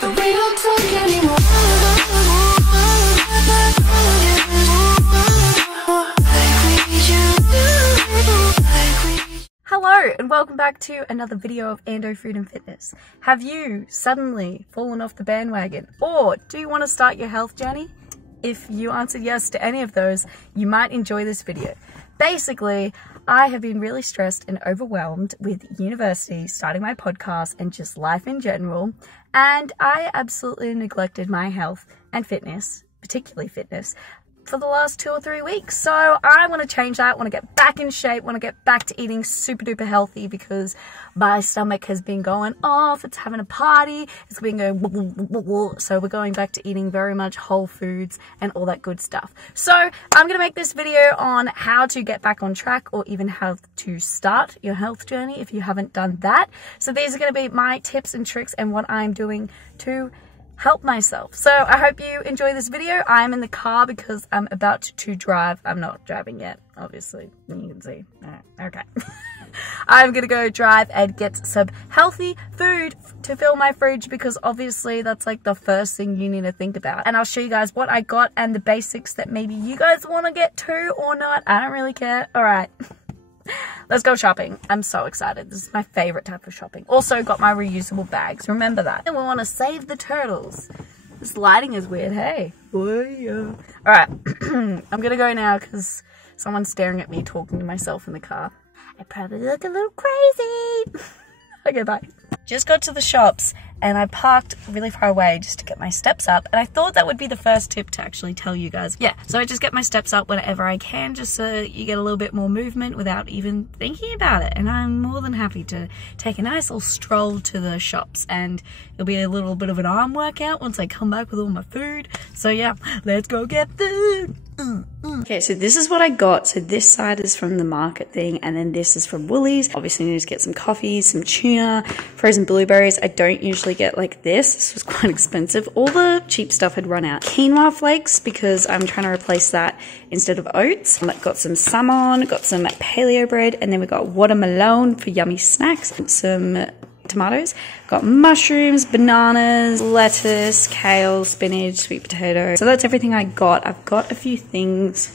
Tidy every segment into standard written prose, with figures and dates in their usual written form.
but we don't talk anymore. Hello and welcome back to another video of Ando Food and Fitness. Have you suddenly fallen off the bandwagon, or do you want to start your health journey? If you answered yes to any of those, you might enjoy this video. Basically, I have been really stressed and overwhelmed with university, starting my podcast, and just life in general, and I absolutely neglected my health and fitness, particularly fitness, for the last 2 or 3 weeks. So I want to change that, want to get back in shape, want to get back to eating super duper healthy because my stomach has been going off, it's having a party, it's been going woo, woo, woo, woo. So we're going back to eating very much whole foods and all that good stuff. So I'm going to make this video on how to get back on track, or even how to start your health journey if you haven't done that. So these are going to be my tips and tricks and what I'm doing to help myself. So I hope you enjoy this video. I'm in the car because I'm about to drive. I'm not driving yet, obviously, you can see. Okay. I'm gonna go drive and get some healthy food to fill my fridge, because obviously that's like the first thing you need to think about. And I'll show you guys what I got and the basics that maybe you guys want to get too or not. I don't really care. All right. Let's go shopping. I'm so excited. This is my favorite type of shopping. Also got my reusable bags. Remember that. And we want to save the turtles. This lighting is weird. Hey. All right. I'm going to go now because someone's staring at me talking to myself in the car. I probably look a little crazy. Okay, bye. Just got to the shops and I parked really far away just to get my steps up, and I thought that would be the first tip to actually tell you guys. Yeah, so I just get my steps up whenever I can, just so you get a little bit more movement without even thinking about it. And I'm more than happy to take a nice little stroll to the shops, and it'll be a little bit of an arm workout once I come back with all my food. So yeah, let's go get food. Okay, so this is what I got. So this side is from the market thing, and then this is from Woolies. Obviously, I need to get some coffee, some tuna, frozen blueberries. I don't usually get like this. This was quite expensive. All the cheap stuff had run out. Quinoa flakes, because I'm trying to replace that instead of oats. Got some salmon, got some paleo bread, and then we got watermelon for yummy snacks, and some tomatoes, got mushrooms, bananas, lettuce, kale, spinach, sweet potato. So that's everything I got. I've got a few things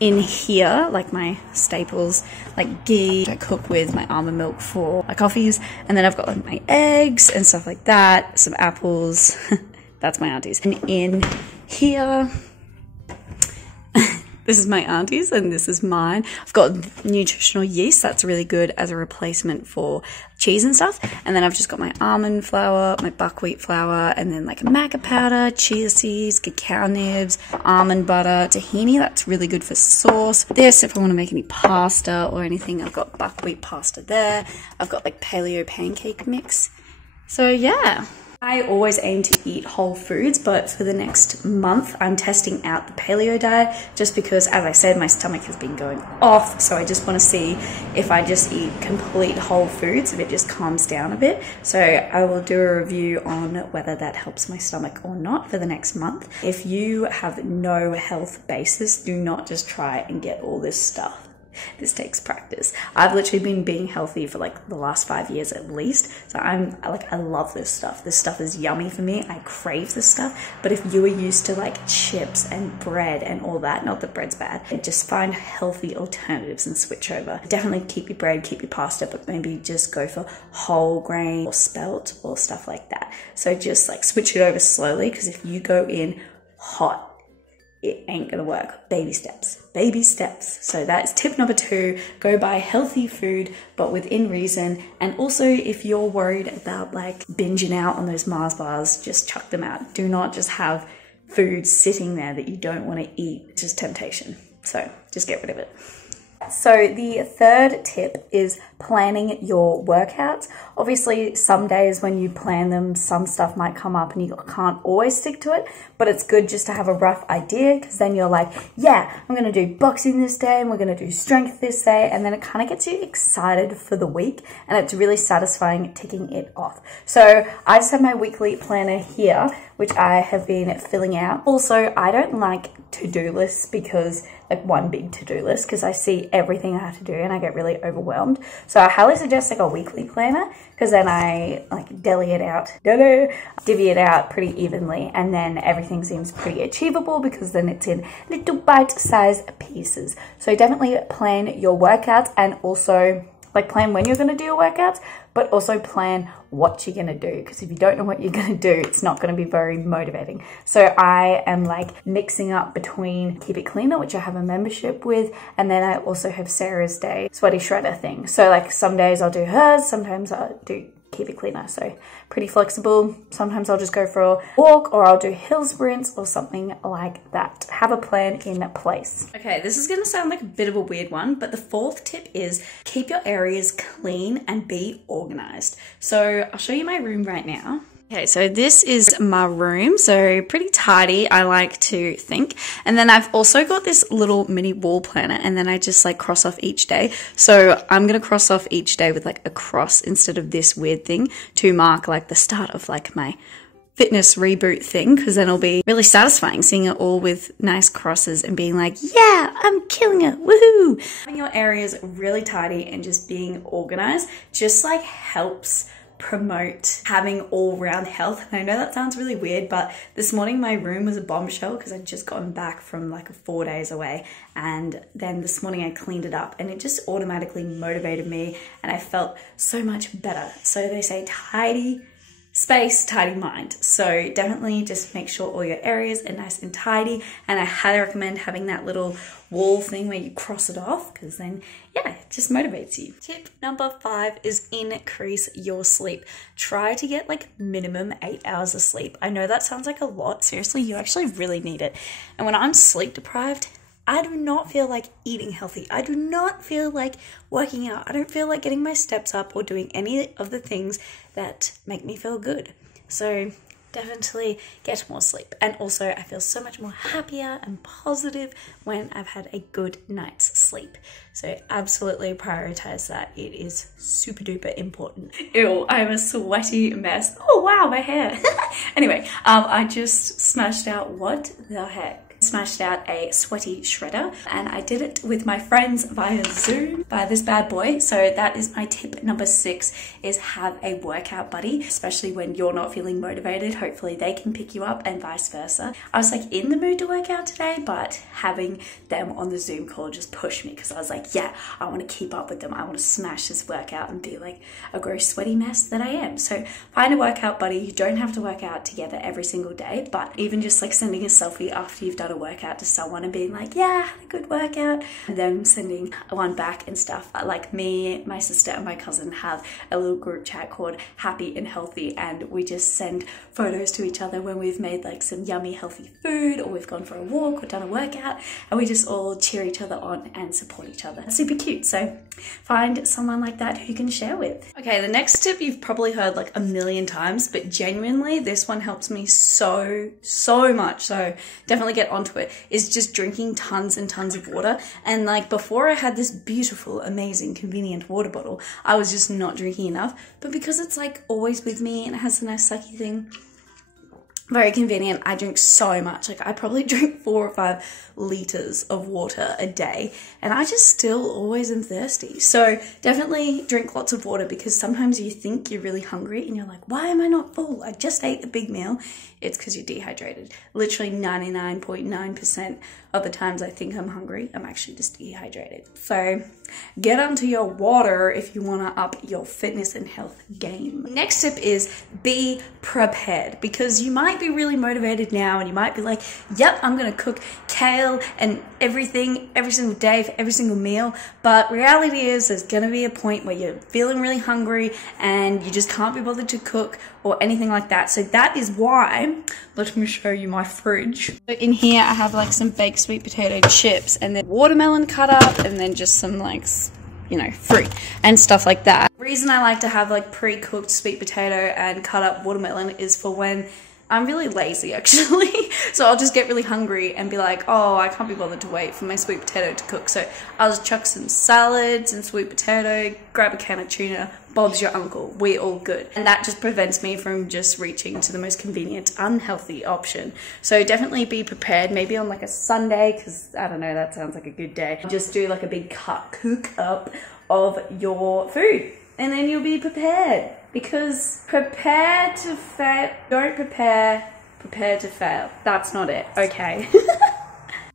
in here, like my staples, like ghee, which I cook with, my almond milk for my coffees, and then I've got like my eggs and stuff like that, some apples. That's my auntie's. And in here, this is my auntie's and this is mine. I've got nutritional yeast. That's really good as a replacement for cheese and stuff. And then I've just got my almond flour, my buckwheat flour, and then like maca powder, chia seeds, cacao nibs, almond butter, tahini. That's really good for sauce. This, if I want to make any pasta or anything, I've got buckwheat pasta there. I've got like paleo pancake mix. So yeah. I always aim to eat whole foods, but for the next month I'm testing out the paleo diet, just because, as I said, my stomach has been going off, so I just want to see if I just eat complete whole foods, if it just calms down a bit. So I will do a review on whether that helps my stomach or not for the next month. If you have no health basis, do not just try and get all this stuff. This takes practice. I've literally been being healthy for like the last 5 years at least. So I love this stuff. This stuff is yummy for me. I crave this stuff. But if you are used to like chips and bread and all that, not that bread's bad, just find healthy alternatives and switch over. Definitely keep your bread, keep your pasta, but maybe just go for whole grain or spelt or stuff like that. So just like switch it over slowly, because if you go in hot, it ain't gonna work. Baby steps, baby steps. So that's tip number 2, go buy healthy food, but within reason. And also, if you're worried about like binging out on those Mars bars, just chuck them out. Do not just have food sitting there that you don't want to eat. It's just temptation. So just get rid of it. So the third tip is planning your workouts. Obviously, some days when you plan them, some stuff might come up and you can't always stick to it, but it's good just to have a rough idea, because then you're like, yeah, I'm going to do boxing this day and we're going to do strength this day, and then it kind of gets you excited for the week, and it's really satisfying ticking it off. So I just have my weekly planner here which I have been filling out. Also, I don't like to-do lists because like one big to-do list, because I see everything I have to do and I get really overwhelmed. So I highly suggest like a weekly planner, because then I like divvy it out pretty evenly, and then everything seems pretty achievable because then it's in little bite-sized pieces. So definitely plan your workouts, and also like plan when you're going to do your workouts, but also plan what you're going to do, because if you don't know what you're going to do, it's not going to be very motivating. So I am like mixing up between Keep It Cleaner, which I have a membership with, and then I also have Sarah's Day Sweaty Shredder thing. So like some days I'll do hers, sometimes I'll do Keep It Cleaner. So pretty flexible. Sometimes I'll just go for a walk, or I'll do hill sprints or something like that. Have a plan in place. Okay, this is going to sound like a bit of a weird one, but the fourth tip is keep your areas clean and be organized. So I'll show you my room right now. Okay, so this is my room, so pretty tidy, I like to think. And then I've also got this little mini wall planner, and then I just like cross off each day. So I'm gonna cross off each day with like a cross instead of this weird thing to mark like the start of like my fitness reboot thing, because then it'll be really satisfying seeing it all with nice crosses and being like, yeah, I'm killing it, woohoo! Having your areas really tidy and just being organized just like helps promote having all-round health. And I know that sounds really weird, but this morning my room was a bombshell because I'd just gotten back from like 4 days away, and then this morning I cleaned it up and it just automatically motivated me and I felt so much better. So they say tidy space, tidy mind. So definitely just make sure all your areas are nice and tidy, and I highly recommend having that little wall thing where you cross it off, because then yeah, it just motivates you. Tip number 5 is increase your sleep. Try to get like minimum 8 hours of sleep. I know that sounds like a lot. Seriously, you actually really need it. And when I'm sleep deprived, I do not feel like eating healthy. I do not feel like working out. I don't feel like getting my steps up or doing any of the things that make me feel good. So definitely get more sleep. And also I feel so much more happier and positive when I've had a good night's sleep. So absolutely prioritize that. It is super duper important. Ew, I'm a sweaty mess. Oh wow, my hair. Anyway, I just smashed out, what the heck? Smashed out a sweaty shredder, and I did it with my friends via Zoom by this bad boy. So that is my tip number 6, is have a workout buddy, especially when you're not feeling motivated. Hopefully they can pick you up and vice versa. I was like in the mood to work out today, but having them on the Zoom call just pushed me, because I was like, yeah, I want to keep up with them. I want to smash this workout and be like a gross sweaty mess that I am. So find a workout buddy. You don't have to work out together every single day, but even just like sending a selfie after you've done a workout to someone and being like, yeah, I had a good workout, and then sending one back and stuff. Like me, my sister and my cousin have a little group chat called Happy and Healthy, and we just send photos to each other when we've made like some yummy healthy food, or we've gone for a walk or done a workout, and we just all cheer each other on and support each other. It's super cute. So find someone like that who you can share with. Okay, the next tip you've probably heard like a million times, but genuinely this one helps me so much. So definitely get onto it, is just drinking tons and tons of water. And like before I had this beautiful, amazing, convenient water bottle, I was just not drinking enough. But because it's like always with me and it has a nice sucky thing, very convenient, I drink so much. Like I probably drink 4 or 5 liters of water a day, and I just still always am thirsty. So definitely drink lots of water, because sometimes you think you're really hungry and you're like, why am I not full? I just ate a big meal. It's because you're dehydrated. Literally 99.9% of the times I think I'm hungry, I'm actually just dehydrated. So get onto your water if you want to up your fitness and health game. Next tip is be prepared, because you might be really motivated now and you might be like, yep, I'm going to cook kale and everything every single day for every single meal. But reality is there's going to be a point where you're feeling really hungry and you just can't be bothered to cook or anything like that. So that is why, let me show you my fridge. So in here I have like some baked sweet potato chips, and then watermelon cut up, and then just some like, you know, fruit and stuff like that. The reason I like to have like pre-cooked sweet potato and cut up watermelon is for when I'm really lazy actually. So I'll just get really hungry and be like, oh, I can't be bothered to wait for my sweet potato to cook. So I'll just chuck some salads and sweet potato, grab a can of tuna, Bob's your uncle, we all good. And that just prevents me from just reaching to the most convenient, unhealthy option. So definitely be prepared, maybe on like a Sunday, because I don't know, that sounds like a good day. Just do like a big cook up of your food and then you'll be prepared. Because prepare to fail, don't prepare to fail. That's not it, okay?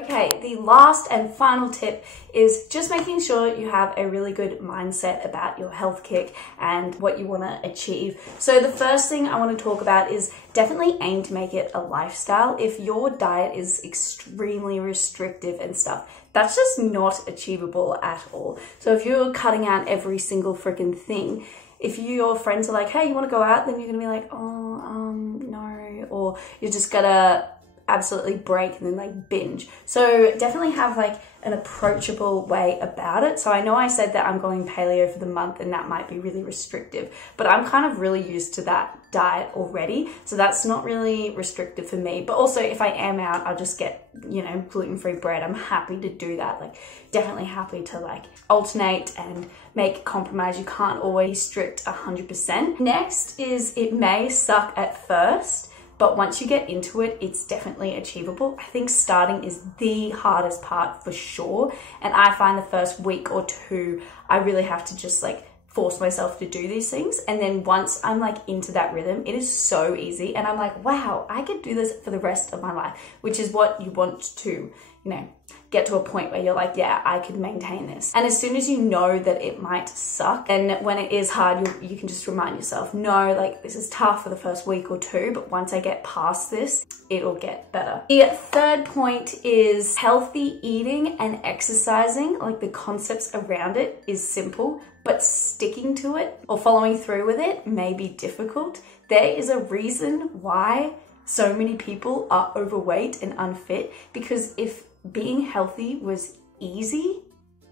Okay, the last and final tip is just making sure you have a really good mindset about your health kick and what you want to achieve. So the first thing I want to talk about is definitely aim to make it a lifestyle. If your diet is extremely restrictive and stuff, that's just not achievable at all. So if you're cutting out every single freaking thing, if your friends are like, hey, you want to go out? Then you're going to be like, oh, no. Or you're just going to absolutely break and then like binge. So definitely have like an approachable way about it. So I know I said that I'm going paleo for the month and that might be really restrictive, but I'm kind of really used to that diet already. So that's not really restrictive for me. But also if I am out, I'll just get, you know, gluten-free bread. I'm happy to do that. Like definitely happy to like alternate and make a compromise. You can't always strict 100%. Next is it may suck at first, but once you get into it, it's definitely achievable. I think starting is the hardest part for sure. And I find the first week or two, I really have to just like force myself to do these things. And then once I'm like into that rhythm, it is so easy. And I'm like, wow, I could do this for the rest of my life, which is what you want to, you know, get to a point where you're like, yeah, I could maintain this. And as soon as you know that it might suck, and when it is hard, you can just remind yourself, no, like this is tough for the first week or two, but once I get past this, it'll get better. The third point is healthy eating and exercising. Like the concepts around it is simple, but sticking to it or following through with it may be difficult. There is a reason why so many people are overweight and unfit, because if being healthy was easy,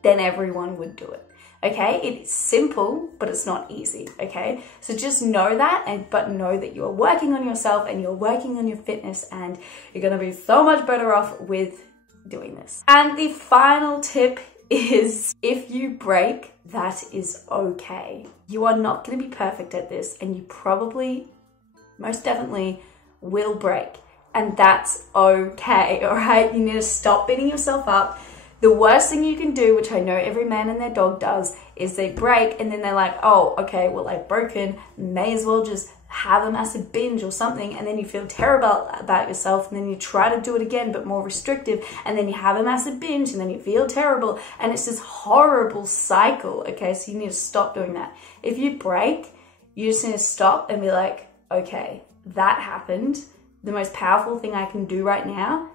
then everyone would do it. Okay, it's simple, but it's not easy. Okay, so just know that, but know that you are working on yourself and you're working on your fitness, and you're gonna be so much better off with doing this. And the final tip is if you break, that is okay. You are not gonna be perfect at this, and you probably, most definitely, will break. And that's okay, all right? You need to stop beating yourself up. The worst thing you can do, which I know every man and their dog does, is they break and then they're like, oh, okay, well, I've broken, may as well just have a massive binge or something, and then you feel terrible about yourself, and then you try to do it again, but more restrictive, and then you have a massive binge, and then you feel terrible, and it's this horrible cycle, okay? So you need to stop doing that. If you break, you just need to stop and be like, okay, that happened. The most powerful thing I can do right now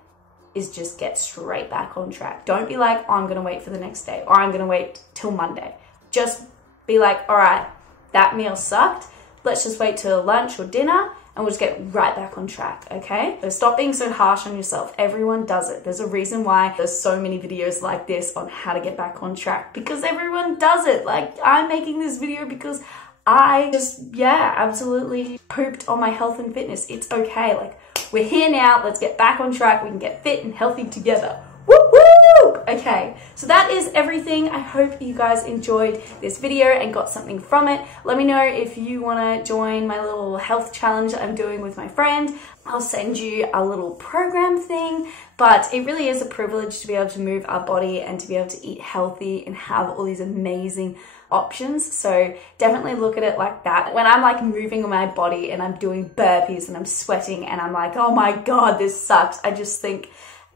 is just get straight back on track. Don't be like, oh, I'm gonna wait for the next day, or I'm gonna wait till Monday. Just be like, all right, that meal sucked. Let's just wait till lunch or dinner and we'll just get right back on track, okay? So stop being so harsh on yourself. Everyone does it. There's a reason why there's so many videos like this on how to get back on track, because everyone does it. Like, I'm making this video because I just, yeah, absolutely pooped on my health and fitness. It's okay. Like, we're here now. Let's get back on track. We can get fit and healthy together. Woo woo! Okay, so that is everything. I hope you guys enjoyed this video and got something from it. Let me know if you want to join my little health challenge I'm doing with my friend. I'll send you a little program thing, but it really is a privilege to be able to move our body and to be able to eat healthy and have all these amazing options. So definitely look at it like that. When I'm like moving on my body and I'm doing burpees and I'm sweating and I'm like, oh my God, this sucks, I just think,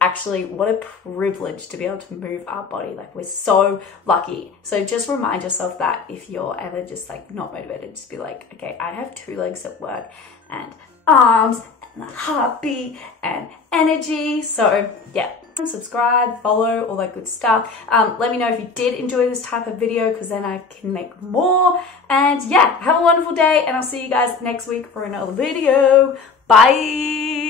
actually, what a privilege to be able to move our body. Like, we're so lucky. So just remind yourself that if you're ever just like not motivated, just be like, okay, I have 2 legs at work and arms and a heartbeat and energy. So yeah, subscribe, follow, all that good stuff. Let me know if you did enjoy this type of video, because then I can make more. And yeah, have a wonderful day, and I'll see you guys next week for another video. Bye.